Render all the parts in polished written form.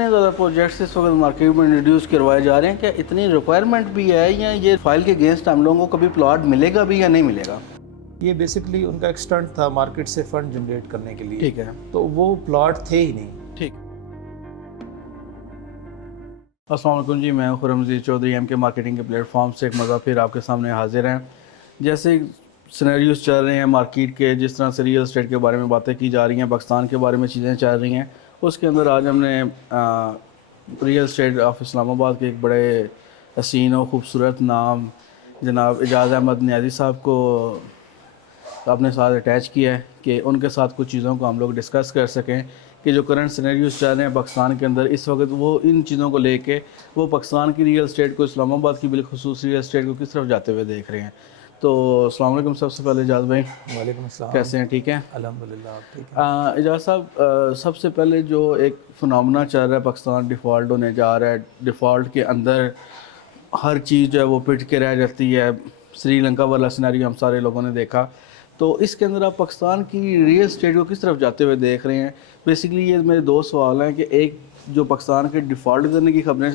اتنے زیادہ پروجیکٹس اس وقت مارکیٹ میں انٹروڈیوس کروائے جا رہے ہیں، کیا اتنی ریکوائرمنٹ بھی ہے یا یہ فائل کے اگینسٹ ہم لوگوں کو کبھی پلاٹ ملے گا بھی یا نہیں ملے گا؟ یہ بیسکلی ان کا ایک اسٹنٹ تھا مارکیٹ سے فنڈ جنریٹ کرنے کے لیے، ٹھیک ہے، تو وہ پلاٹ تھے ہی نہیں۔ ٹھیک۔ السلام علیکم جی، میں خرم عزیز چودھری ایم کے مارکیٹنگ کے پلیٹ فارم سے ایک مرتبہ پھر آپ کے سامنے حاضر ہیں۔ جیسے سینیریوز چل رہے ہیں مارکیٹ کے، جس طرح سے ریئل اسٹیٹ کے بارے میں باتیں کی جا رہی ہیں، پاکستان کے بارے میں چیزیں چل رہی ہیں، اس کے اندر آج ہم نے ریئل اسٹیٹ آف اسلام آباد کے ایک بڑے حسین و خوبصورت نام جناب اعجاز احمد نیازی صاحب کو اپنے ساتھ اٹیچ کیا ہے کہ ان کے ساتھ کچھ چیزوں کو ہم لوگ ڈسکس کر سکیں کہ جو کرنٹ سینیریوز چل رہے ہیں پاکستان کے اندر اس وقت، وہ ان چیزوں کو لے کے وہ پاکستان کی ریئل اسٹیٹ کو، اسلام آباد کی بالخصوص ریئل اسٹیٹ کو کس طرف جاتے ہوئے دیکھ رہے ہیں۔ تو السلام علیکم سب سے پہلے اعجاز بھائی، وعلیکم السلام، کیسے ہیں؟ ٹھیک ہیں الحمدللہ، آپ ٹھیک ہیں؟ اعجاز صاحب، سب سے پہلے جو ایک فنامنا چل رہا ہے، پاکستان ڈیفالٹ ہونے جا رہا ہے، ڈیفالٹ کے اندر ہر چیز جو ہے وہ پٹ کے رہ جاتی ہے، سری لنکا والا سینیریو ہم سارے لوگوں نے دیکھا، تو اس کے اندر آپ پاکستان کی ریئل اسٹیٹ کو کس طرف جاتے ہوئے دیکھ رہے ہیں؟ بیسیکلی یہ میرے دو سوال ہیں کہ ایک جو پاکستان کے ڈیفالٹ کرنے کی خبریں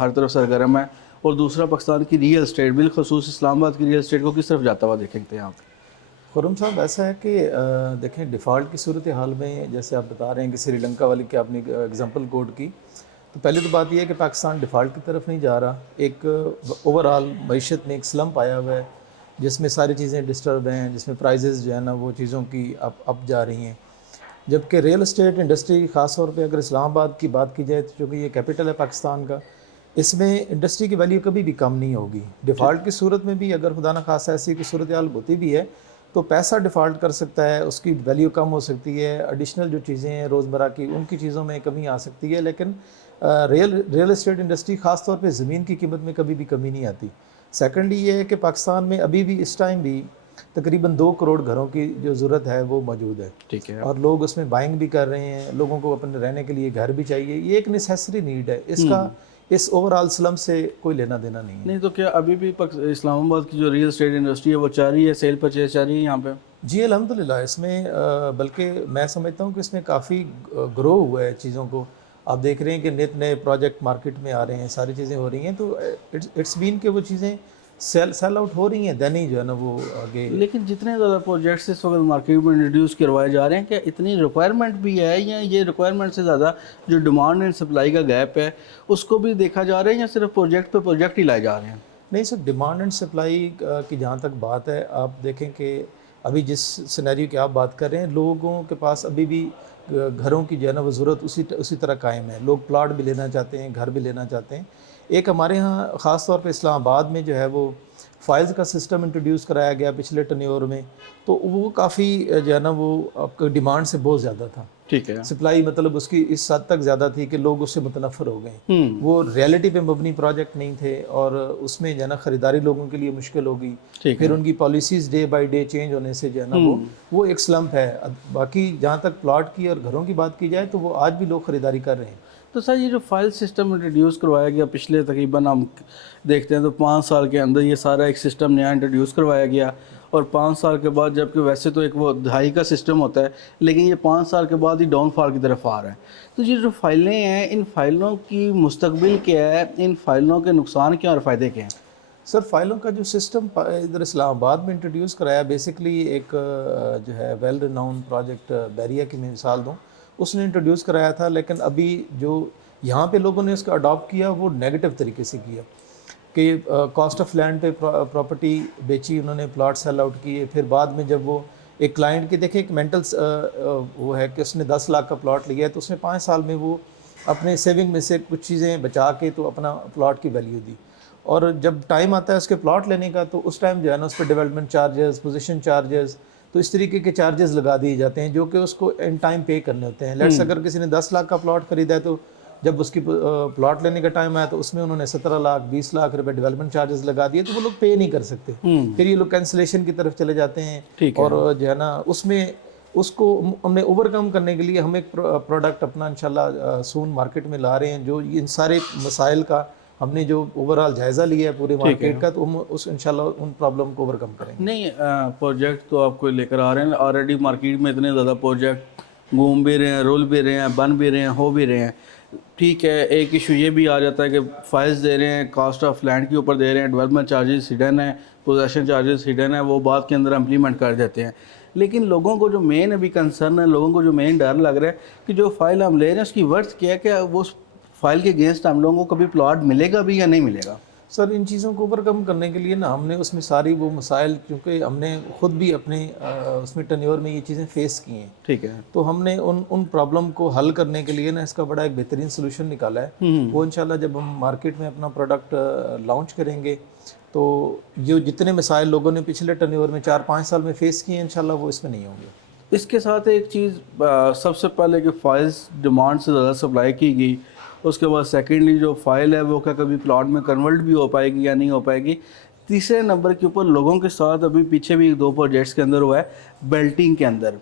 ہر طرف سرگرم ہیں، اور دوسرا پاکستان کی ریئل اسٹیٹ بالخصوص اسلام آباد کی ریئل اسٹیٹ کو کس طرف جاتا ہوا دیکھتے ہیں آپ؟ خرم صاحب، ایسا ہے کہ دیکھیں ڈیفالٹ کی صورتحال میں جیسے آپ بتا رہے ہیں کہ سری لنکا والی کی آپ نے اگزامپل کوٹ کی، تو پہلے تو بات یہ ہے کہ پاکستان ڈیفالٹ کی طرف نہیں جا رہا، ایک اوور آل معیشت میں ایک سلمپ آیا ہوا ہے جس میں ساری چیزیں ڈسٹرب ہیں، جس میں پرائزز جو ہے نا وہ چیزوں کی اپ جا رہی ہیں، جبکہ ریئل اسٹیٹ انڈسٹری خاص طور پہ اگر اسلام آباد کی بات کی جائے تو چونکہ یہ کیپٹل ہے پاکستان کا، اس میں انڈسٹری کی ویلیو کبھی بھی کم نہیں ہوگی۔ ڈیفالٹ کی صورت میں بھی اگر خدا نہ خواستہ ایسی کی صورتحال ہوتی بھی ہے تو پیسہ ڈیفالٹ کر سکتا ہے، اس کی ویلیو کم ہو سکتی ہے، ایڈیشنل جو چیزیں ہیں روزمرہ کی ان کی چیزوں میں کمی آ سکتی ہے، لیکن ریئل اسٹیٹ انڈسٹری خاص طور پہ زمین کی قیمت میں کبھی بھی کمی نہیں آتی۔ سیکنڈلی یہ ہے کہ پاکستان میں ابھی بھی اس ٹائم بھی تقریباً 2 کروڑ گھروں کی جو ضرورت ہے وہ موجود ہے، ٹھیک ہے، اور لوگ اس میں بائنگ بھی کر رہے ہیں، لوگوں کو اپنے رہنے کے لیے گھر بھی چاہیے، یہ ایک نیسیسری نیڈ ہے، اس کا اس اوور آل سلم سے کوئی لینا دینا نہیں ہے۔ نہیں تو کیا ابھی بھی اسلام آباد کی جو ریئل اسٹیٹ انڈسٹری ہے وہ چل رہی ہے، سیل پرچیز چل رہی ہے یہاں پہ؟ جی الحمدللہ، اس میں بلکہ میں سمجھتا ہوں کہ اس میں کافی گرو ہوا ہے چیزوں کو، آپ دیکھ رہے ہیں کہ نت نئے پروجیکٹ مارکیٹ میں آ رہے ہیں، ساری چیزیں ہو رہی ہیں، تو اٹس بین کہ وہ چیزیں سیل آؤٹ ہو رہی ہیں، دین ہی جو ہے نا وہ آگے۔ لیکن جتنے زیادہ پروجیکٹس اس وقت مارکیٹ میں انٹروڈیوس کروائے جا رہے ہیں، کیا اتنی ریکوائرمنٹ بھی ہے یا یہ ریکوائرمنٹ سے زیادہ جو ڈیمانڈ اینڈ سپلائی کا گیپ ہے اس کو بھی دیکھا جا رہا ہے یا صرف پروجیکٹ پہ پروجیکٹ ہی لائے جا رہے ہیں؟ نہیں سر، ڈیمانڈ اینڈ سپلائی کی جہاں تک بات ہے، آپ دیکھیں کہ ابھی جس سینیریو کی آپ بات کر رہے ہیں، لوگوں کے پاس ابھی بھی گھروں کی جو ہے نا وہ ضرورت اسی طرح قائم ہے، لوگ پلاٹ بھی لینا چاہتے ہیں، گھر بھی لینا چاہتے ہیں۔ ایک ہمارے ہاں خاص طور پہ اسلام آباد میں جو ہے وہ فائلز کا سسٹم انٹروڈیوس کرایا گیا پچھلے ٹینیور میں، تو وہ کافی جو ہے نا وہ آپ کو ڈیمانڈ سے بہت زیادہ تھا، ٹھیک ہے، سپلائی مطلب اس کی اس حد تک زیادہ تھی کہ لوگ اس سے متنفر ہو گئے، وہ ریئلٹی پہ مبنی پروجیکٹ نہیں تھے، اور اس میں جو ہے نا خریداری لوگوں کے لیے مشکل ہو گئی، پھر ان کی policies day by day change ہونے سے جو ہے نا وہ ایک سلمپ ہے۔ باقی جہاں تک پلاٹ کی اور گھروں کی بات کی جائے تو وہ آج بھی لوگ خریداری کر رہے ہیں۔ تو سر یہ جو فائل سسٹم انٹروڈیوس کروایا گیا پچھلے تقریباً ہم دیکھتے ہیں تو 5 سال کے اندر، یہ سارا ایک سسٹم نیا انٹروڈیوس کروایا گیا، اور 5 سال کے بعد، جبکہ ویسے تو ایک وہ دہائی کا سسٹم ہوتا ہے لیکن یہ 5 سال کے بعد ہی ڈاؤن فال کی طرف آ رہا ہے، تو یہ جو فائلیں ہیں ان فائلوں کی مستقبل کیا ہے، ان فائلوں کے نقصان کیا اور فائدے کیا ہیں؟ سر فائلوں کا جو سسٹم ادھر اسلام آباد میں انٹروڈیوس کرایا، بیسکلی ایک جو ہے ویل ریناؤن پروجیکٹ بیریا کی میں مثال دوں، اس نے انٹروڈیوس کرایا تھا، لیکن ابھی جو یہاں پہ لوگوں نے اس کا اڈاپٹ کیا وہ نیگیٹو طریقے سے کیا کہ کاسٹ آف لینڈ پہ پراپرٹی بیچی انہوں نے، پلاٹ سیل آؤٹ کیے، پھر بعد میں جب وہ ایک کلائنٹ کی دیکھیں ایک مینٹل وہ ہے کہ اس نے 10 لاکھ کا پلاٹ لیا ہے، تو اس نے 5 سال میں وہ اپنے سیونگ میں سے کچھ چیزیں بچا کے تو اپنا پلاٹ کی ویلیو دی، اور جب ٹائم آتا ہے اس کے پلاٹ لینے کا تو اس ٹائم جو ہے نا اس پہ ڈیولپمنٹ چارجز، پوزیشن چارجز، تو اس طریقے کے چارجز لگا دیے جاتے ہیں جو کہ اس کو ان ٹائم پے کرنے ہوتے ہیں۔ لیٹس اگر کسی نے 10 لاکھ کا پلاٹ خریدا ہے تو جب اس کی پلاٹ لینے کا ٹائم آیا تو اس میں انہوں نے 17 لاکھ 20 لاکھ روپے ڈیولپمنٹ چارجز لگا دیے، تو وہ لوگ پے نہیں کر سکتے، پھر یہ لوگ کینسلیشن کی طرف چلے جاتے ہیں، اور جو ہے نا اس میں اس کو ہم نے اوور کم کرنے کے لیے ہم ایک پروڈکٹ اپنا انشاءاللہ سون مارکیٹ میں لا رہے ہیں، جو ان سارے مسائل کا ہم نے جو اوور آل جائزہ لیا ہے پورے مارکیٹ کا، تو ہم اس انشاءاللہ ان پرابلم کو اوور کم کریں گے۔ نہیں، پروجیکٹ تو آپ کو لے کر آ رہے ہیں، آلریڈی مارکیٹ میں اتنے زیادہ پروجیکٹ گھوم بھی رہے ہیں، رول بھی رہے ہیں، بن بھی رہے ہیں، ہو بھی رہے ہیں، ٹھیک ہے، ایک ایشو یہ بھی آ جاتا ہے کہ فائلز دے رہے ہیں، کاسٹ آف لینڈ کے اوپر دے رہے ہیں، ڈیولپمنٹ چارجز ہڈن ہیں، پوزیشن چارجز ہڈن ہیں، وہ بعد کے اندر امپلیمنٹ کر دیتے ہیں. لیکن لوگوں کو جو مین ابھی کنسرن ہے، لوگوں کو جو مین ڈر لگ رہا ہے کہ جو فائل ہم لے رہے ہیں اس کی ورتھ کیا ہے، کہ وہ اس فائل کے اگینسٹ ہم لوگوں کو کبھی پلاٹ ملے گا بھی یا نہیں ملے گا. سر ان چیزوں کو اوور کم کرنے کے لیے نا ہم نے اس میں ساری وہ مسائل، کیونکہ ہم نے خود بھی اپنے اس میں ٹرنیور میں یہ چیزیں فیس کی ہیں، ٹھیک ہے. تو ہم نے ان پرابلم کو حل کرنے کے لیے نا اس کا بڑا ایک بہترین سلوشن نکالا ہے. وہ انشاءاللہ جب ہم مارکیٹ میں اپنا پروڈکٹ لانچ کریں گے تو جو جتنے مسائل لوگوں نے پچھلے ٹرنیور میں 4-5 سال میں فیس کیے ہیں انشاءاللہ وہ اس میں نہیں ہوں گے. اس کے ساتھ ایک چیز سب سے پہلے کہ فائلز ڈیمانڈ سے زیادہ سپلائی کی گئی، اس کے بعد سیکنڈلی جو فائل ہے وہ کیا کبھی پلاٹ میں کنورٹ بھی ہو پائے گی یا نہیں ہو پائے گی. تیسرے نمبر کے اوپر لوگوں کے ساتھ ابھی پیچھے بھی 2 پروجیکٹس کے اندر ہوا ہے بیلٹنگ کے اندر.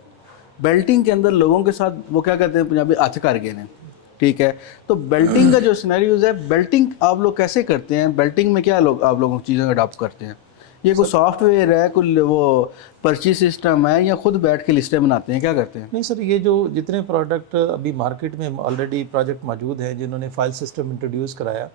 بیلٹنگ کے اندر لوگوں کے ساتھ وہ کیا کہتے ہیں پنجابی ہاتھ کر گئے ہیں. ٹھیک ہے، تو بیلٹنگ کا جو سینیریوز ہے، بیلٹنگ آپ لوگ کیسے کرتے ہیں؟ بیلٹنگ میں کیا لوگ آپ لوگوں چیزیں اڈاپٹ کرتے ہیں؟ یہ کوئی سافٹ ویئر ہے، کوئی وہ پرچی سسٹم ہے، یا خود بیٹھ کے لسٹیں بناتے ہیں، کیا کرتے ہیں؟ نہیں سر، یہ جو جتنے پروڈکٹ ابھی مارکیٹ میں آلریڈی پروجیکٹ موجود ہیں جنہوں نے فائل سسٹم انٹروڈیوس کرایا،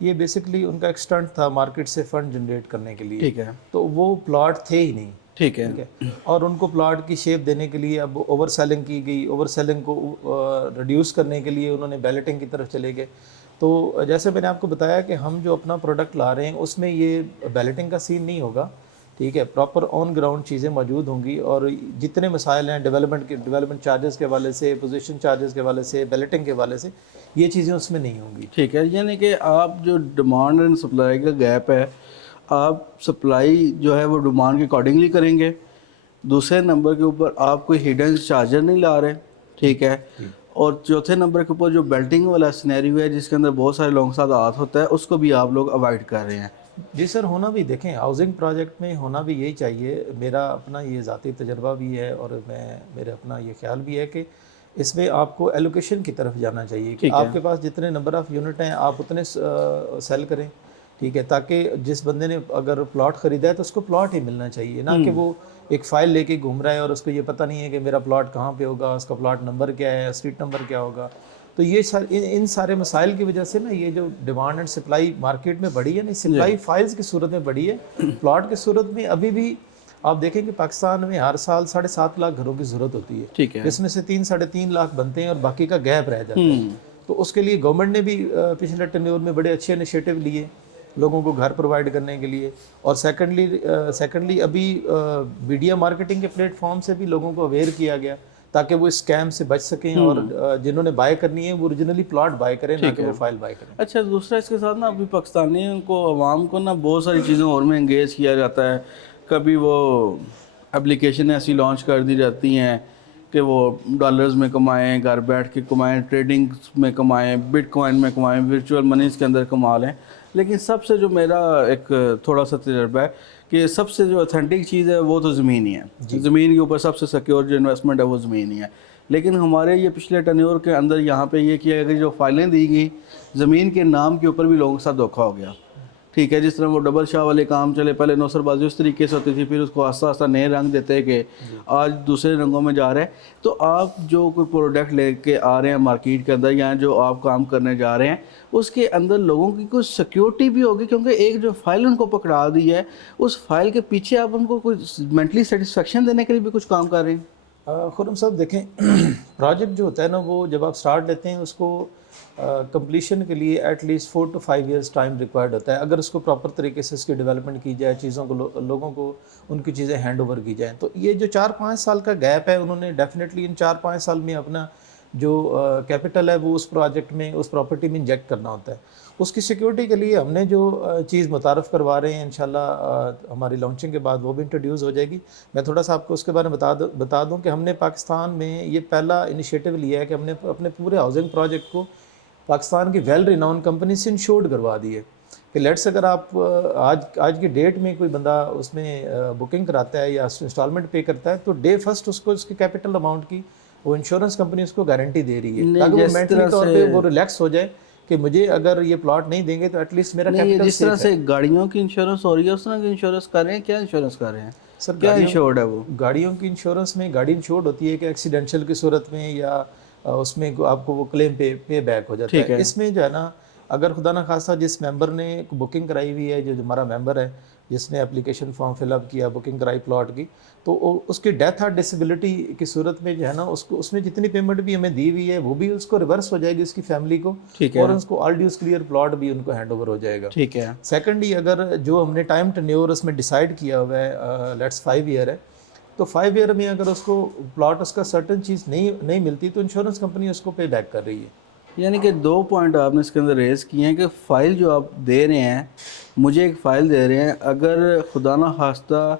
یہ بیسکلی ان کا ایک اسٹنٹ تھا مارکیٹ سے فنڈ جنریٹ کرنے کے لیے. ٹھیک ہے. تو وہ پلاٹ تھے ہی نہیں. ٹھیک ہے. اور ان کو پلاٹ کی شیپ دینے کے لیے اب اوور سیلنگ کی گئی. اوور سیلنگ کو ریڈیوس کرنے کے لیے انہوں نے بیلٹنگ کی طرف چلے گئے. تو جیسے میں نے آپ کو بتایا کہ ہم جو اپنا پروڈکٹ لا رہے ہیں اس میں یہ بیلٹنگ کا سین نہیں ہوگا. ٹھیک ہے، پراپر آن گراؤنڈ چیزیں موجود ہوں گی، اور جتنے مسائل ہیں ڈیولپمنٹ چارجز کے حوالے سے، پوزیشن چارجز کے حوالے سے، بیلٹنگ کے حوالے سے، یہ چیزیں اس میں نہیں ہوں گی. ٹھیک ہے، یعنی کہ آپ جو ڈیمانڈ اینڈ سپلائی کا گیپ ہے، آپ سپلائی جو ہے وہ ڈیمانڈ کے اکارڈنگلی کریں گے. دوسرے نمبر کے اوپر آپ کوئی ہڈن چارجر نہیں لا رہے. ٹھیک ہے. اور چوتھے نمبر کے اوپر جو بیلٹنگ والا سینیریو ہے جس کے اندر بہت سارے لوگوں کے ساتھ ہاتھ ہوتا ہے، اس کو بھی آپ لوگ اوائڈ کر رہے ہیں. جی سر، ہونا بھی، دیکھیں ہاؤسنگ پروجیکٹ میں ہونا بھی یہی چاہیے. میرا اپنا یہ ذاتی تجربہ بھی ہے اور میرا اپنا یہ خیال بھی ہے کہ اس میں آپ کو ایلوکیشن کی طرف جانا چاہیے کہ آپ کے پاس جتنے نمبر آف یونٹ ہیں آپ اتنے سیل کریں. ٹھیک ہے، تاکہ جس بندے نے اگر پلاٹ خریدا ہے تو اس کو پلاٹ ہی ملنا چاہیے، نہ کہ وہ ایک فائل لے کے گھوم رہا ہے اور اس کو یہ پتہ نہیں ہے کہ میرا پلاٹ کہاں پہ ہوگا، اس کا پلاٹ نمبر کیا ہے، اسٹریٹ نمبر کیا ہوگا. تو یہ ان سارے مسائل کی وجہ سے نا یہ جو ڈیمانڈ اینڈ سپلائی مارکیٹ میں بڑھی ہے نا، سپلائی فائلز کی صورت میں بڑھی ہے. پلاٹ کی صورت میں ابھی بھی آپ دیکھیں کہ پاکستان میں ہر سال 7.5 لاکھ گھروں کی ضرورت ہوتی ہے. ٹھیک ہے. اس میں سے 3-3.5 لاکھ بنتے ہیں اور باقی کا گیپ رہ جاتا ہے. تو اس کے لیے گورنمنٹ نے بھی پچھلے ٹرنیور میں بڑے اچھے انیشیٹو لیے لوگوں کو گھر پرووائڈ کرنے کے لیے. اور سیکنڈلی ابھی میڈیا مارکیٹنگ کے پلیٹ فارم سے بھی لوگوں کو اویئر کیا گیا تاکہ وہ اسکیم سے بچ سکیں، اور جنہوں نے بائی کرنی ہے وہ اوریجنلی پلاٹ بائی کریں، نہ کہ وہ فائل بائی کریں. اچھا، دوسرا اس کے ساتھ نا ابھی پاکستانیوں کو، عوام کو نا بہت ساری چیزوں اور میں انگیج کیا جاتا ہے. کبھی وہ اپلیکیشن ایسی لانچ کر دی جاتی ہیں کہ وہ ڈالرز میں کمائیں، گھر بیٹھ کے کمائیں، ٹریڈنگ میں کمائیں، بٹ کوائن میں کمائیں، ورچوئل منیز کے اندر کما لیں. لیکن سب سے جو میرا ایک تھوڑا سا تجربہ ہے کہ سب سے جو اتھینٹک چیز ہے وہ تو زمین ہی ہے. زمین کے اوپر سب سے سیکیور جو انویسٹمنٹ ہے وہ زمین ہی ہے. لیکن ہمارے یہ پچھلے ٹرنیور کے اندر یہاں پہ یہ کیا گیا کہ جو فائلیں دی گئی زمین کے نام کے اوپر بھی لوگوں کے ساتھ دھوکہ ہو گیا. ٹھیک ہے، جس طرح وہ ڈبل شاہ والے کام چلے، پہلے نوسر بازی اس طریقے سے ہوتی تھی، پھر اس کو آہستہ آہستہ نئے رنگ دیتے کہ آج دوسرے رنگوں میں جا رہے ہیں. تو آپ جو کوئی پروڈکٹ لے کے آ رہے ہیں مارکیٹ کے اندر یا جو آپ کام کرنے جا رہے ہیں اس کے اندر لوگوں کی کچھ سیکیورٹی بھی ہوگی، کیونکہ ایک جو فائل ان کو پکڑا دی ہے اس فائل کے پیچھے آپ ان کو کچھ مینٹلی سیٹسفیکشن دینے کے لیے بھی کچھ کام کر رہے ہیں. خرم صاحب دیکھیں، پروجیکٹ جو ہوتا ہے نا وہ جب آپ سٹارٹ لیتے ہیں اس کو کمپلیشن کے لیے at least 4 to 5 years time required ہوتا ہے. اگر اس کو پراپر طریقے سے اس کی ڈیولپمنٹ کی جائے، چیزوں کو لوگوں کو ان کی چیزیں ہینڈ اوور کی جائیں. تو یہ جو 4-5 سال کا گیپ ہے انہوں نے ڈیفینیٹلی ان 4-5 سال میں اپنا جو کیپٹل ہے وہ اس پروجیکٹ میں، اس پراپرٹی میں انجیکٹ کرنا ہوتا ہے. اس کی سیکیورٹی کے لیے ہم نے جو چیز متعارف کروا رہے ہیں انشاءاللہ ہماری لانچنگ کے بعد وہ بھی انٹروڈیوس ہو جائے گی. میں تھوڑا سا آپ کو اس کے بارے میں بتا دوں کہ ہم نے پاکستان میں یہ پہلا انیشیٹو لیا ہے کہ ہم نے اپنے پورے ہاؤسنگ پروجیکٹ کو پاکستان کی ویل ریناؤن کمپنی سے انشورڈ کروا دی ہے کہ لیٹس اگر آپ آج کی ڈیٹ میں کوئی بندہ اس میں بکنگ کراتا ہے یا انسٹالمنٹ پے کرتا ہے تو ڈے فرسٹ اس کو اس کی کیپٹل اماؤنٹ کی وہ انشورنس کمپنی اس کو گارنٹی دے رہی ہے تاکہ وہ مینٹلی طور پہ وہ ریلیکس ہو جائے کہ مجھے اگر یہ پلاٹ نہیں دیں گے تو ایٹ لیسٹ میرا کیپٹل. جس طرح سے گاڑیوں کی انشورنس ہو رہی ہے اس طرح کی انشورنس کر رہے ہیں. کیا انشورنس کر رہے ہیں سر؟ کیا انشورڈ ہے وہ؟ گاڑیوں کی انشورنس میں گاڑی انشورڈ ہوتی ہے کہ ایکسیڈنشل کی صورت میں یا اس میں آپ کو وہ کلیم پے بیک ہو جاتا ہے. اس میں جو ہے نا اگر خدا نہ خواستہ جس ممبر نے بکنگ کرائی ہوئی ہے، جو ہمارا ممبر ہے جس نے اپلیکیشن فارم فل اپ کیا، بکنگ کرائی پلاٹ کی، تو اس کی ڈیتھ اور ڈسیبلٹی کی صورت میں جو ہے نا اس میں جتنی پیمنٹ بھی ہمیں دی ہوئی ہے وہ بھی اس کو ریورس ہو جائے گی اس کی فیملی کو، اور اس کو آل ڈیوز کلیئر پلاٹ بھی ان کو ہینڈ اوور ہو جائے گا. ٹھیک ہے. سیکنڈلی اگر جو ہم نے ٹائم ٹینیور اس میں ڈیسائیڈ کیا ہوا ہے لیٹس 5 ایئر ہے، تو 5 ایئر میں اگر اس کو پلاٹ اس کا سرٹن چیز نہیں ملتی تو انشورنس کمپنی اس کو پے بیک کر رہی ہے. یعنی کہ 2 پوائنٹ آپ نے اس کے اندر ریز کیے ہیں کہ فائل جو آپ دے رہے ہیں، مجھے ایک فائل دے رہے ہیں، اگر خدا نہ خواستہ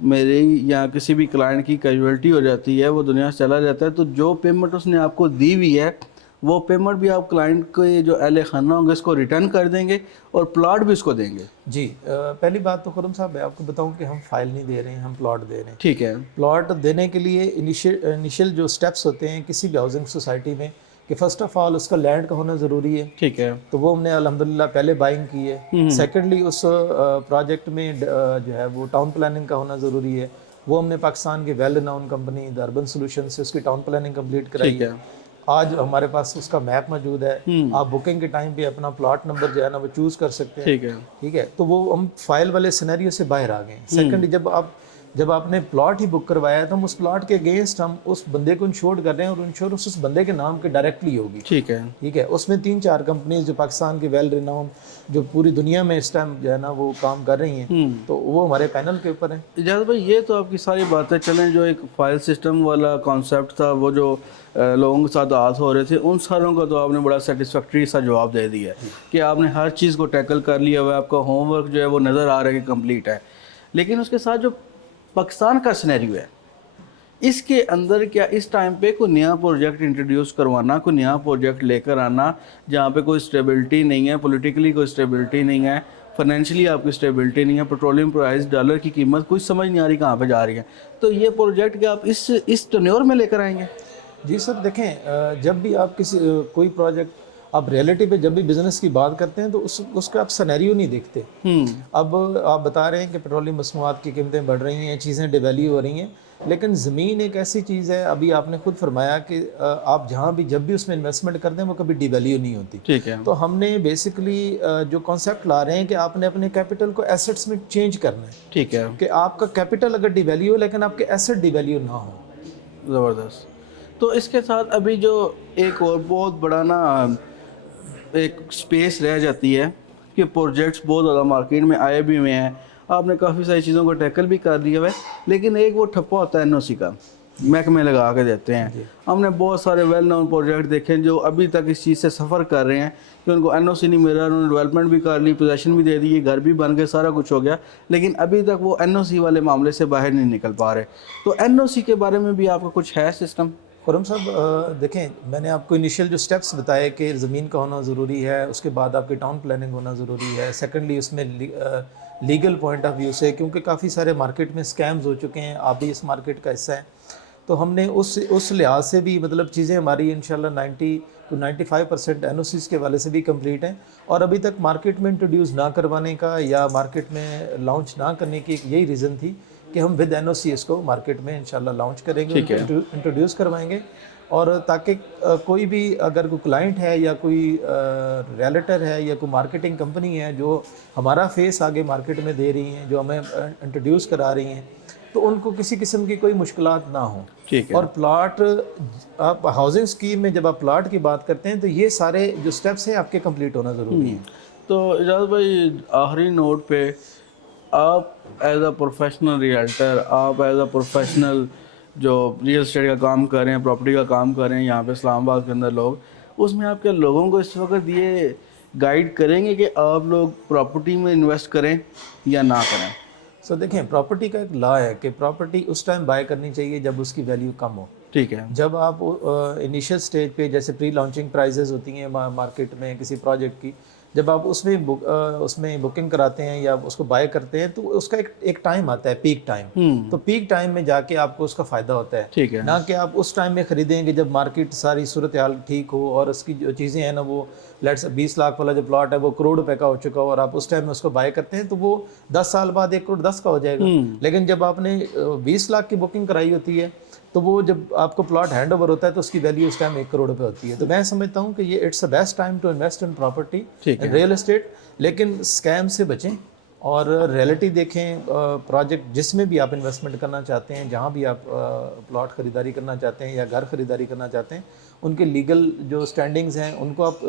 میری یا کسی بھی کلائنٹ کی کیجویلٹی ہو جاتی ہے، وہ دنیا سے چلا جاتا ہے، تو جو پیمنٹ اس نے آپ کو دی ہوئی ہے وہ پیمنٹ بھی آپ کلائنٹ کے جو اہل خانہ ہوں گے اس کو ریٹرن کر دیں گے اور پلاٹ بھی اس کو دیں گے. جی پہلی بات تو خرم صاحب میں آپ کو بتاؤں کہ ہم فائل نہیں دے رہے ہیں، ہم پلاٹ دے رہے ہیں. ٹھیک ہے. پلاٹ دینے کے لیے انیشیل جو سٹیپس ہوتے ہیں کسی بھی ہاؤسنگ سوسائٹی میں، کہ فرسٹ آف آل اس کا لینڈ کا ہونا ضروری ہے. ٹھیک ہے. تو وہ ہم نے الحمدللہ پہلے بائنگ کی ہے. سیکنڈلی اس پروجیکٹ میں جو ہے وہ ٹاؤن پلاننگ کا ہونا ضروری ہے. وہ ہم نے پاکستان کی well renowned company the urban solution سے اس کی ٹاؤن پلاننگ کمپلیٹ کرائی ہے. آج ہمارے پاس اس کا میپ موجود ہے. آپ بکنگ کے ٹائم پہ اپنا پلاٹ نمبر جو ہے نا وہ چوز کر سکتے ہیں. ٹھیک ہے. تو وہ ہم فائل والے سینیریو سے باہر آ گئے ہیں. سیکنڈلی جب آپ نے پلاٹ ہی بک کروایا ہے تو ہم اس پلاٹ کے اگینسٹ ہم اس بندے کو انشورڈ کر رہے ہیں، اور انشورنس اس بندے کے نام کے ڈائریکٹلی ہوگی. ٹھیک ہے. اس میں 3-4 کمپنیز جو پاکستان کی ویل ریناؤن جو پوری دنیا میں اس ٹائم جو ہے نا وہ کام کر رہی ہیں، تو وہ ہمارے پینل کے اوپر ہیں. اجازت بھائی، یہ تو آپ کی ساری باتیں چلیں، جو ایک فائل سسٹم والا کانسیپٹ تھا، وہ جو لوگوں کے ساتھ آت ہو رہے تھے، ان ساروں کا تو آپ نے بڑا سیٹسفیکٹری سا جواب دے دیا ہے کہ آپ نے ہر چیز کو ٹیکل کر لیا ہوا ہے، آپ کا ہوم ورک جو ہے وہ نظر آ رہا ہے کہ کمپلیٹ ہے. لیکن اس کے ساتھ جو پاکستان کا سینیریو ہے، اس کے اندر کیا اس ٹائم پہ کوئی نیا پروجیکٹ انٹروڈیوس کروانا، کوئی نیا پروجیکٹ لے کر آنا جہاں پہ کوئی اسٹیبلٹی نہیں ہے، پولیٹیکلی کوئی اسٹیبلٹی نہیں ہے، فائنینشلی آپ کی اسٹیبلٹی نہیں ہے، پیٹرولیم پرائز، ڈالر کی قیمت کوئی سمجھ نہیں آ رہی کہاں پہ جا رہی ہے، تو یہ پروجیکٹ کیا آپ اس ٹینیور میں لے کر آئیں گے؟ جی سر، دیکھیں جب بھی آپ کوئی پروجیکٹ آپ ریئلٹی پہ جب بھی بزنس کی بات کرتے ہیں تو اس کا آپ سینیریو نہیں دیکھتے. اب آپ بتا رہے ہیں کہ پیٹرولیم مصنوعات کی قیمتیں بڑھ رہی ہیں، چیزیں ڈیویلیو ہو رہی ہیں، لیکن زمین ایک ایسی چیز ہے، ابھی آپ نے خود فرمایا کہ آپ جہاں بھی جب بھی اس میں انویسٹمنٹ کرتے ہیں وہ کبھی ڈیویلیو نہیں ہوتی. ٹھیک ہے. تو ہم نے بیسکلی جو کانسیپٹ لا رہے ہیں کہ آپ نے اپنے کیپٹل کو ایسٹس میں چینج کرنا ہے. ٹھیک ہے. کہ آپ کا کیپٹل اگر ڈیویلیو ہو لیکن آپ کے ایسٹ ڈیویلیو نہ ہو. زبردست. تو اس کے ساتھ ابھی جو ایک اور بہت بڑا نا ایک سپیس رہ جاتی ہے کہ پروجیکٹس بہت زیادہ مارکیٹ میں آئے بھی ہوئے ہیں، آپ نے کافی ساری چیزوں کو ٹیکل بھی کر لیا ہے، لیکن ایک وہ ٹھپا ہوتا ہے NOC کا، محکمے لگا کے دیتے ہیں. ہم نے بہت سارے ویل نون پروجیکٹ دیکھے جو ابھی تک اس چیز سے سفر کر رہے ہیں کہ ان کو NOC نہیں مل رہا، انہوں نے ڈیولپمنٹ بھی کر لی، پوزیشن بھی دے دی، گھر بھی بن گئے، سارا کچھ ہو گیا، لیکن ابھی تک وہ NOC والے معاملے سے باہر نہیں نکل پا رہے. تو NOC کے بارے میں بھی آپ کا کچھ ہے سسٹم؟ خرم صاحب دیکھیں، میں نے آپ کو انیشیل جو سٹیپس بتائے کہ زمین کا ہونا ضروری ہے، اس کے بعد آپ کی ٹاؤن پلاننگ ہونا ضروری ہے. سیکنڈلی اس میں لیگل پوائنٹ آف ویو سے، کیونکہ کافی سارے مارکیٹ میں سکیمز ہو چکے ہیں، آپ بھی اس مارکیٹ کا حصہ ہیں، تو ہم نے اس لحاظ سے بھی مطلب چیزیں ہماری انشاءاللہ 90 to 95% NOCs کے والے سے بھی کمپلیٹ ہیں. اور ابھی تک مارکیٹ میں انٹروڈیوس نہ کروانے کا یا مارکیٹ میں لانچ نہ کرنے کی یہی ریزن تھی کہ ہم ود NOC اس کو مارکیٹ میں انشاءاللہ لانچ کریں گے، انٹروڈیوس کروائیں گے. اور تاکہ کوئی بھی اگر کوئی کلائنٹ ہے یا کوئی ریلیٹر ہے یا کوئی مارکیٹنگ کمپنی ہے جو ہمارا فیس آگے مارکیٹ میں دے رہی ہیں، جو ہمیں انٹروڈیوس کرا رہی ہیں، تو ان کو کسی قسم کی کوئی مشکلات نہ ہوں. اور پلاٹ آپ ہاؤسنگ اسکیم میں جب آپ پلاٹ کی بات کرتے ہیں تو یہ سارے جو سٹیپس ہیں آپ کے کمپلیٹ ہونا ضروری ہے. تو اجازت بھائی، آخری نوٹ پہ آپ ایز اے پروفیشنل ریئلٹر، آپ ایز اے پروفیشنل جو ریئل اسٹیٹ کا کام کر رہے ہیں، پراپرٹی کا کام کر رہے ہیں یہاں پہ اسلام آباد کے اندر لوگ، اس میں آپ کے لوگوں کو اس وقت یہ گائیڈ کریں گے کہ آپ لوگ پراپرٹی میں انویسٹ کریں یا نہ کریں؟ سو دیکھیں، پراپرٹی کا ایک لا ہے کہ پراپرٹی اس ٹائم بائی کرنی چاہیے جب اس کی ویلیو کم ہو. ٹھیک ہے. جب آپ انیشیل سٹیج پہ جیسے پری لانچنگ پرائزز ہوتی ہیں مارکیٹ میں کسی پروجیکٹ کی، جب آپ اس میں بکنگ کراتے ہیں یا اس کو بائی کرتے ہیں تو اس کا ایک ٹائم آتا ہے، پیک ٹائم. تو پیک ٹائم میں جا کے آپ کو اس کا فائدہ ہوتا ہے. ٹھیک ہے. نہ کہ آپ اس ٹائم میں خریدیں گے جب مارکیٹ ساری صورتحال ٹھیک ہو اور اس کی جو چیزیں ہیں نا وہ 20 لاکھ والا جو پلاٹ ہے وہ کروڑ روپے کا ہو چکا ہو، اور آپ اس ٹائم میں اس کو بائی کرتے ہیں تو وہ 10 سال بعد 1 کروڑ 10 کا ہو جائے گا. لیکن جب آپ نے 20 لاکھ کی بکنگ کرائی ہوتی ہے تو وہ جب آپ کو پلاٹ ہینڈ اوور ہوتا ہے تو اس کی ویلیو اس ٹائم 1 کروڑ روپے ہوتی ہے. تو میں سمجھتا ہوں کہ یہ it's a best time to invest in property in real estate. لیکن اسکیم سے بچیں اور ریئلٹی دیکھیں. پروجیکٹ جس میں بھی آپ انویسٹمنٹ کرنا چاہتے ہیں, جہاں بھی آپ پلاٹ خریداری کرنا چاہتے ہیں یا گھر خریداری کرنا چاہتے ہیں, ان کے لیگل جو اسٹینڈنگز ہیں ان کو آپ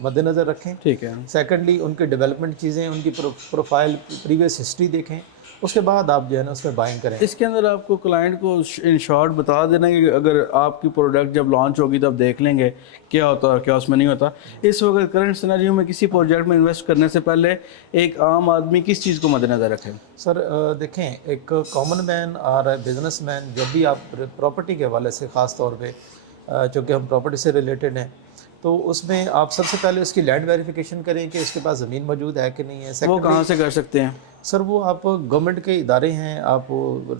مد نظر رکھیں. ٹھیک ہے. سیکنڈلی ان کے ڈیولپمنٹ چیزیں, ان کی پروفائل, پریویس ہسٹری دیکھیں, اس کے بعد آپ جو ہے نا اس میں بائنگ کریں. اس کے اندر آپ کو کلائنٹ کو ان شارٹ بتا دینا کہ اگر آپ کی پروڈکٹ جب لانچ ہوگی تب دیکھ لیں گے کیا ہوتا ہے اور کیا اس میں نہیں ہوتا. اس وقت کرنٹ سیناریو میں کسی پروجیکٹ میں انویسٹ کرنے سے پہلے ایک عام آدمی کس چیز کو مد نظر رکھے؟ سر دیکھیں, ایک کامن مین اور بزنس مین جب بھی آپ پراپرٹی کے حوالے سے, خاص طور پہ چونکہ ہم پراپرٹی سے ریلیٹڈ ہیں, تو اس میں آپ سب سے پہلے اس کی لینڈ ویریفیکیشن کریں کہ اس کے پاس زمین موجود ہے کہ نہیں ہے. وہ کہاں سے کر سکتے ہیں؟ سر وہ آپ گورنمنٹ کے ادارے ہیں, آپ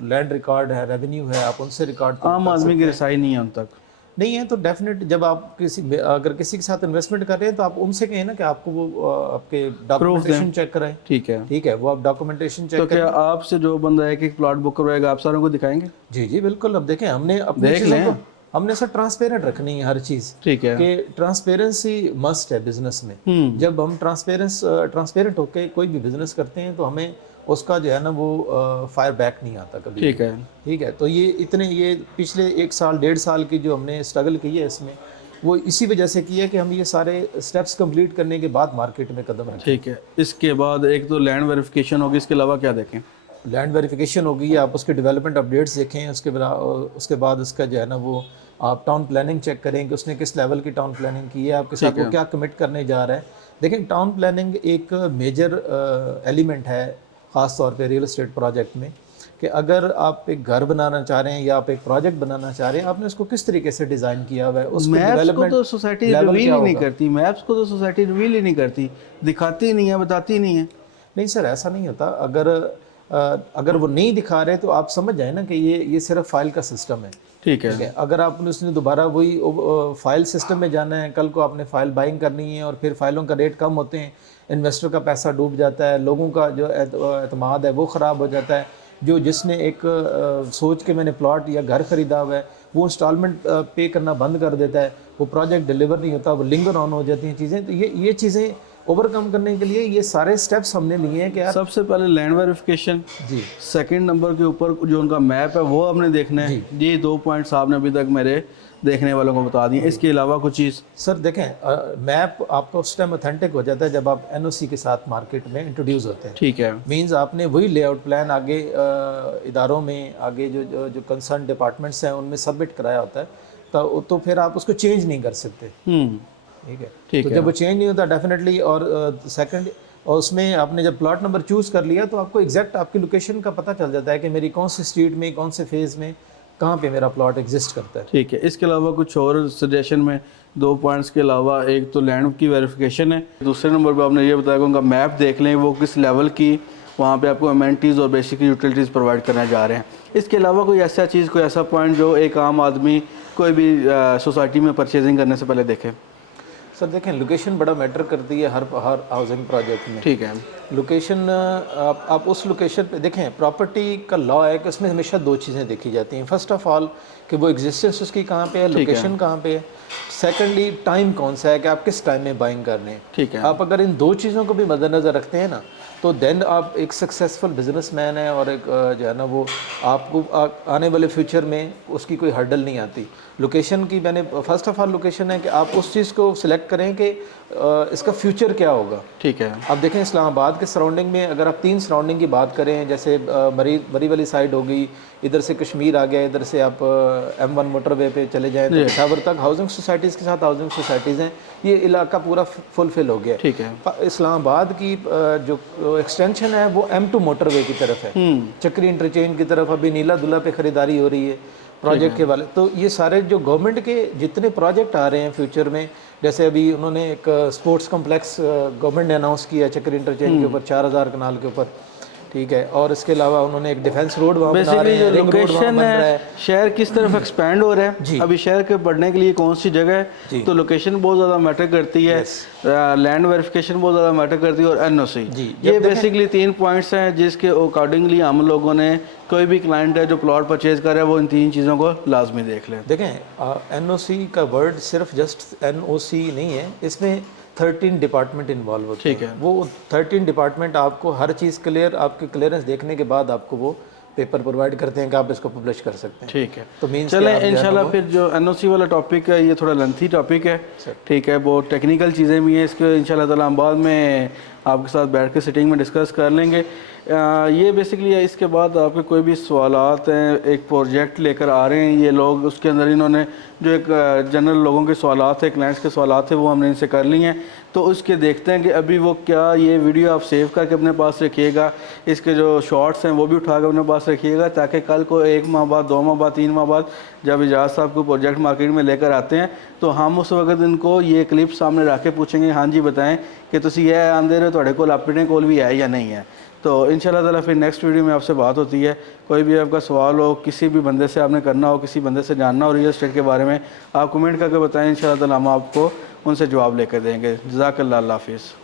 لینڈ ریکارڈ ہے, ریونیو ہے, آپ ان سے ریکارڈ عام آدمی کی رسائی نہیں ہے ان تک نہیں ہے. تو ڈیفینیٹ جب آپ اگر کسی کے ساتھ انویسٹمنٹ کر رہے ہیں تو آپ ان سے کہیں نا کہ آپ کو وہ آپ کے ڈاکومنٹیشن چیک کرائیں. ٹھیک ہے. ٹھیک ہے, وہ آپ ڈاکومنٹیشن چیک تو کیا آپ سے جو بندہ ایک پلاٹ بک کروائے گا آپ ساروں کو دکھائیں گے؟ جی جی بالکل. اب دیکھیں ہم نے اپنی چیزوں کو ہم نے سر ٹرانسپیرنٹ رکھنی ہے ہر چیز. ٹھیک ہے. کہ ٹرانسپیرنسی مسٹ ہے بزنس میں. جب ہم ٹرانسپیرنٹ ہو کے کوئی بھی بزنس کرتے ہیں تو ہمیں اس کا جو ہے نا وہ فائر بیک نہیں آتا کبھی. ٹھیک ہے. ٹھیک ہے. تو یہ پچھلے 1 سال 1.5 سال کی جو ہم نے اسٹرگل کی ہے اس میں, وہ اسی وجہ سے کی ہے کہ ہم یہ سارے اسٹیپس کمپلیٹ کرنے کے بعد مارکیٹ میں قدم رکھیں. ٹھیک ہے. اس کے بعد ایک تو لینڈ ویریفیکیشن ہوگی, اس کے علاوہ کیا دیکھیں؟ لینڈ ویریفیکیشن ہوگی, آپ اس کے ڈیولپمنٹ اپڈیٹس دیکھیں. اس کے بعد اس کا جو ہے نا وہ آپ ٹاؤن پلاننگ چیک کریں کہ اس نے کس لیول کی ٹاؤن پلاننگ کی ہے, آپ کے ساتھ وہ کیا کمٹ کرنے جا رہا ہے. دیکھیں ٹاؤن پلاننگ ایک میجر ایلیمنٹ ہے خاص طور پہ ریئل اسٹیٹ پروجیکٹ میں, کہ اگر آپ ایک گھر بنانا چاہ رہے ہیں یا آپ ایک پروجیکٹ بنانا چاہ رہے ہیں, آپ نے اس کو کس طریقے سے ڈیزائن کیا ہوا ہے. اس کے ڈیولپمنٹ تو سوسائٹی ریویل ہی نہیں کرتی. میپس کو تو سوسائٹی ریویل ہی نہیں کرتی, دکھاتی نہیں ہے, بتاتی نہیں ہے. نہیں سر ایسا نہیں ہوتا. اگر وہ نہیں دکھا رہے تو آپ سمجھ جائیں نا کہ یہ صرف فائل کا سسٹم ہے. ٹھیک ہے. اگر آپ نے اس نے دوبارہ وہی فائل سسٹم میں جانا ہے, کل کو آپ نے فائل بائنگ کرنی ہے اور پھر فائلوں کا ریٹ کم ہوتے ہیں, انویسٹر کا پیسہ ڈوب جاتا ہے, لوگوں کا جو اعتماد ہے وہ خراب ہو جاتا ہے. جس نے ایک سوچ کے میں نے پلاٹ یا گھر خریدا ہوا ہے وہ انسٹالمنٹ پے کرنا بند کر دیتا ہے, وہ پروجیکٹ ڈیلیور نہیں ہوتا, وہ لنگر آن ہو جاتی ہیں چیزیں. تو یہ چیزیں اوور کم کرنے کے لیے یہ سارے سٹیپس ہم نے لیے ہیں کہ سب سے پہلے لینڈ ویریفیکیشن, جی سیکنڈ نمبر کے اوپر جو ان کا میپ ہے وہ آپ نے دیکھنا ہے. یہ 2 پوائنٹس آپ نے ابھی تک میرے دیکھنے والوں کو بتا دیں. اس کے علاوہ کچھ چیز؟ سر دیکھیں میپ آپ کو اس ٹائم اتھینٹک ہو جاتا ہے جب آپ NOC کے ساتھ مارکیٹ میں انٹروڈیوس ہوتے ہیں. ٹھیک ہے. مینز آپ نے وہی لے آؤٹ پلان آگے اداروں میں, آگے جو کنسرن ڈپارٹمنٹس ہیں ان میں سبمٹ کرایا ہوتا ہے, تو پھر آپ اس کو چینج نہیں کر سکتے. ٹھیک ہے. تو جب وہ چینج نہیں ہوتا ڈیفینیٹلی, اور سیکنڈ اور اس میں آپ نے جب پلاٹ نمبر چوز کر لیا تو آپ کو ایگزیکٹ آپ کی لوکیشن کا پتہ چل جاتا ہے کہ میری کون سی اسٹریٹ میں, کون سے فیز میں, کہاں پہ میرا پلاٹ ایگزسٹ کرتا ہے. ٹھیک ہے. اس کے علاوہ کچھ اور سجیشن میں 2 پوائنٹس کے علاوہ ایک تو لینڈ کی ویریفیکیشن ہے, دوسرے نمبر پہ آپ نے یہ بتایا کہ ان کا میپ دیکھ لیں وہ کس لیول کی وہاں پہ آپ کو امینٹیز اور بیسک یوٹیلیٹیز پرووائڈ کرنے جا رہے ہیں. اس کے علاوہ کوئی ایسا چیز, کوئی ایسا پوائنٹ جو ایک عام آدمی کوئی بھی سوسائٹی میں پرچیزنگ کرنے سے پہلے دیکھے؟ سر دیکھیں لوکیشن بڑا میٹر کرتی ہے ہر ہاؤسنگ پروجیکٹ میں. ٹھیک ہے. لوکیشن آپ اس لوکیشن پہ دیکھیں, پراپرٹی کا لا ہے کہ اس میں ہمیشہ 2 چیزیں دیکھی جاتی ہیں. فرسٹ آف آل کہ وہ ایگزسٹنس اس کی کہاں پہ ہے, لوکیشن کہاں پہ ہے. سیکنڈلی ٹائم کون سا ہے کہ آپ کس ٹائم میں بائنگ کر رہے ہیں. ٹھیک ہے. آپ اگر ان 2 چیزوں کو بھی مد نظر رکھتے ہیں نا تو دین آپ ایک سکسیزفل بزنس مین ہیں, اور ایک جو ہے نا وہ آپ کو آنے والے فیوچر میں اس کی کوئی ہرڈل نہیں آتی. لوکیشن کی میں نے فرسٹ آف آل لوکیشن ہے کہ آپ اس چیز کو سلیکٹ کریں کہ اس کا فیوچر کیا ہوگا. ٹھیک ہے. اب دیکھیں اسلام آباد کے سراؤنڈنگ میں اگر آپ 3 سراؤنڈنگ کی بات کریں, جیسے مری والی سائڈ ہو گئی, ادھر سے کشمیر آ گیا, ادھر سے آپ M1 موٹر وے پہ چلے جائیں تو پشاور تک ہاؤسنگ سوسائٹیز کے ساتھ ہاؤسنگ سوسائٹیز ہیں, یہ علاقہ پورا فل ہو گیا. ٹھیک ہے. اسلام آباد کی جو ایکسٹینشن ہے وہ M2 موٹر وے کی طرف ہے, چکری انٹرچینج کی طرف. ابھی نیلا دلہ پہ خریداری ہو رہی ہے پروجیکٹ کے والے. تو یہ سارے جو گورنمنٹ کے جتنے پروجیکٹ آ رہے ہیں فیوچر میں, جیسے ابھی انہوں نے ایک اسپورٹس کمپلیکس گورنمنٹ نے اناؤنس کیا چکری انٹرچینج کے اوپر 4000 کنال کے اوپر. ٹھیک ہے, اور اس کے علاوہ انہوں نے ایک ڈیفینس روڈ وہاں بنا رہے بیسیکلی جو ہیں, رنگ روڈ وہاں لوکیشن بن رہا ہے ہے. شہر کس طرف ایکسپینڈ ہو رہا ہے, ابھی شہر کے بڑھنے کے لیے کون سی جگہ ہے, تو لوکیشن بہت زیادہ میٹر کرتی ہے, لینڈ ویریفیکیشن بہت زیادہ میٹر کرتی ہے, اور این او سی. یہ بیسکلی 3 پوائنٹس ہیں جس کے اکارڈنگلی ہم لوگوں نے, کوئی بھی کلائنٹ ہے جو پلاٹ پرچیز کر رہا ہے وہ ان 3 چیزوں کو لازمی دیکھ لیں. دیکھیں این او سی کا ورڈ صرف جسٹ این او سی نہیں ہے, اس میں 13 ڈپارٹمنٹ انوالو ہوتے ہیں. ٹھیک ہے, وہ 13 ڈپارٹمنٹ آپ کو ہر چیز کلیئر, آپ کی کلیئرنس دیکھنے کے بعد آپ کو وہ پیپر پرووائڈ کرتے ہیں کہ آپ اس کو پبلش کر سکتے ہیں. ٹھیک ہے, تو مینس چلیں انشاءاللہ پھر جو این او سی والا ٹاپک ہے یہ تھوڑا لینتھی ٹاپک ہے, ٹھیک ہے, بہت ٹیکنیکل چیزیں بھی ہیں اس کے, انشاءاللہ تعالیٰ ہم بعد میں آپ کے ساتھ بیٹھ کے سٹنگ میں ڈسکس کر لیں گے. یہ بیسکلی اس کے بعد آپ کے کوئی بھی سوالات ہیں, ایک پروجیکٹ لے کر آ رہے ہیں یہ لوگ, اس کے اندر انہوں نے جو ایک جنرل لوگوں کے سوالات تھے, کلائنٹس کے سوالات تھے, وہ ہم نے ان سے کر لی ہیں. تو اس کے دیکھتے ہیں کہ ابھی وہ کیا, یہ ویڈیو آپ سیو کر کے اپنے پاس رکھیے گا, اس کے جو شارٹس ہیں وہ بھی اٹھا کے اپنے پاس رکھیے گا, تاکہ کل کو 1 ماہ بعد, 2 ماہ بعد, 3 ماہ بعد جب اجاز صاحب کو پروجیکٹ مارکیٹ میں لے کر آتے ہیں تو ہم اس وقت ان کو یہ کلپ سامنے رکھ کے پوچھیں گے, ہاں جی بتائیں کہ تسی یہ آندے رہے تھوڑے کول اپنے کول بھی ہے یا نہیں ہے. تو انشاءاللہ تعالیٰ پھر نیکسٹ ویڈیو میں آپ سے بات ہوتی ہے. کوئی بھی آپ کا سوال ہو, کسی بھی بندے سے آپ نے کرنا ہو, کسی بندے سے جاننا ہو ریئل اسٹیٹ کے بارے میں, آپ کمنٹ کر کے بتائیں, انشاءاللہ تعالیٰ ہم آپ کو ان سے جواب لے کر دیں گے. جزاک اللہ, اللہ حافظ.